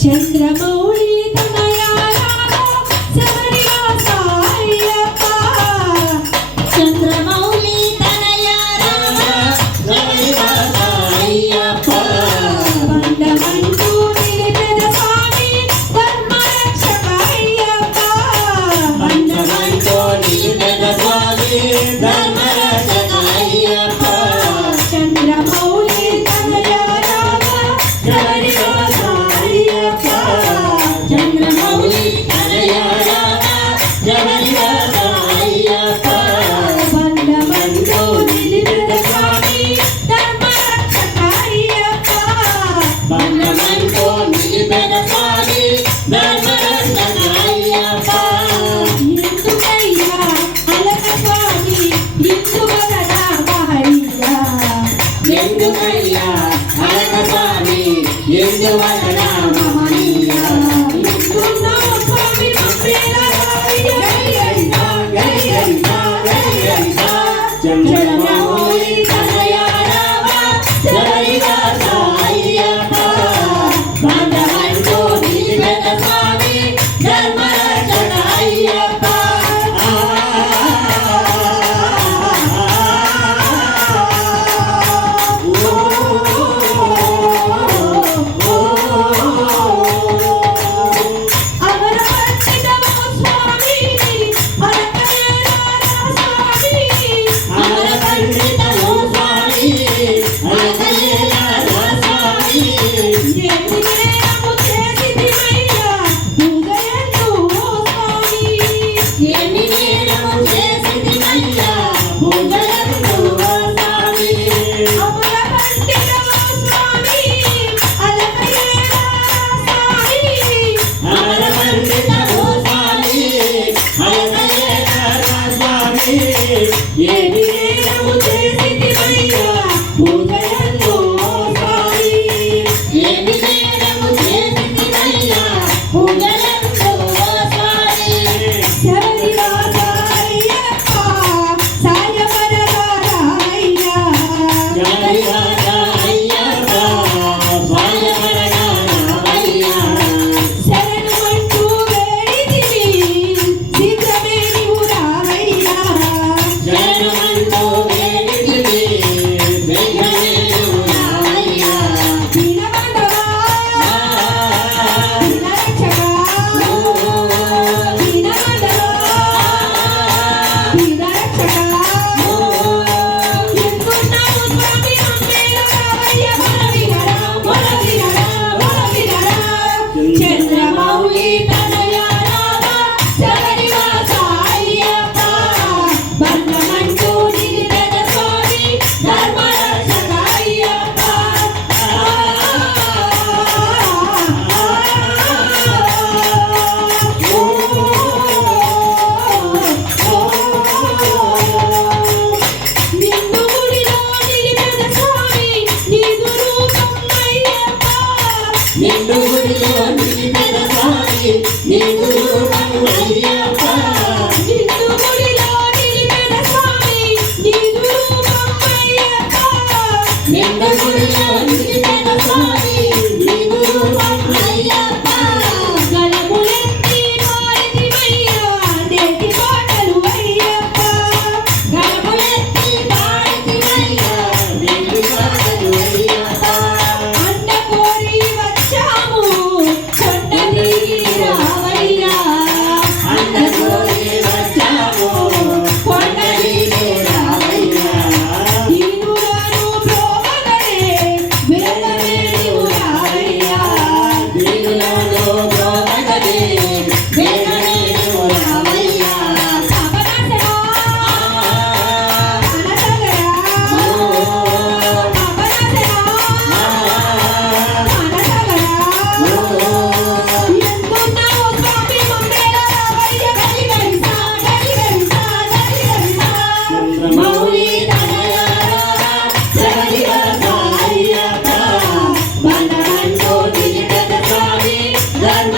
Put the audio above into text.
చంద్రమౌళి తనయా రామ శబరివాస అయ్యప్ప చంద్రమౌళి తనయా రామ శబరివాస అయ్యప్ప బండమంటూ నిలిపెద స్వామి ధర్మరక్షక అయ్యప్ప బండమంటూ నిలిపెద స్వామి ధర్మరక్షక అయ్యప్ప చంద్రమౌళి తనయా రామ శబరివాస చంద్రమౌళి తనయా రామ శబరివాస అయ్యప్ప బండమంటూ నిలిపెద స్వామి ధర్మరక్షక అయ్యప్ప బండమంటూ నిలిపెద స్వామి ధర్మరక్షక అయ్యప్ప ఎందుకయ్యా అలక స్వామి ఇందువలన మహయ్యా ఎందుకయ్యా అలక స్వామి ఎందువలన మహయ్యా ఇందున్నావు స్వామి చంద్రమౌళి తనయా రామ శబరివాస అయ్యప్ప బండమంటూ నిలిపెద స్వామి ధర్మరక్షక అయ్యప్ప ఏమి నేరము చేసితివయ్యా పూజయందు స్వామి ఏమి నేరము చేసితివయ్యా పూజయందు స్వామి శబరివాస అయ్యప్ప సాయపరగారయ్యా శబరివాస అయ్యప్ప సాయపరగారయ్యా శరణమంటూ వేడితివి శీఘ్రమే నీవు రావయ్యా శరణమంటూ వేడితివి శీఘ్రమే నీవు రావయ్యా దీనబంధవా దీనరక్షకా దీనబంధవా దీనరక్షకా ఎందున్నావు స్వామి మమ్మేల రావయ్య మొరవినరా చంద్రమౌళి తనయా రామ శబరివాస అయ్యప్ప బండమంటూ నిలిపెద స్వామి ధర్మరక్షక అయ్యప్ప నిన్ను గుడిలో నిలిపెద స్వామి నీదు రూపం అయ్యప్ప నిన్ను గుడిలో నిలిపెద స్వామి నీదు రూపం అయ్యప్ప నిన్ను గుడిలో నిలిపెద స్వామి నీదు రూపం అయ్యప్ప నిన్ను గుడిలో నిలిపెద స్వామి నీదు రూపం అయ్యప్ప గలములెత్తి పాడితివయ్యా నేటి పాటలు అయ్యప్ప గలములెత్తి పాడితివయ్యా నేటి పాటలు అయ్యప్ప అండ కోరి వచ్చాము కొండ దిగి రావయ్యా అండ కోరి వచ్చాము కొండ దిగి రావయ్యా దీనులను ప్రోమగడే వేదమే నీవు రావయ్యా దీనులను ప్రోమగడే వేదమే నీవు రావయ్యా పాపనాశనా అనసగరా పాపనాశనా అనసగరా ఎందున్నావు స్వామి మమ్మేల రావయ్య గలిగలిసా చంద్రమౌళి తనయా రామ శబరివాస అయ్యప్ప బండమంటూ నిలిపెద స్వామి ధర్మ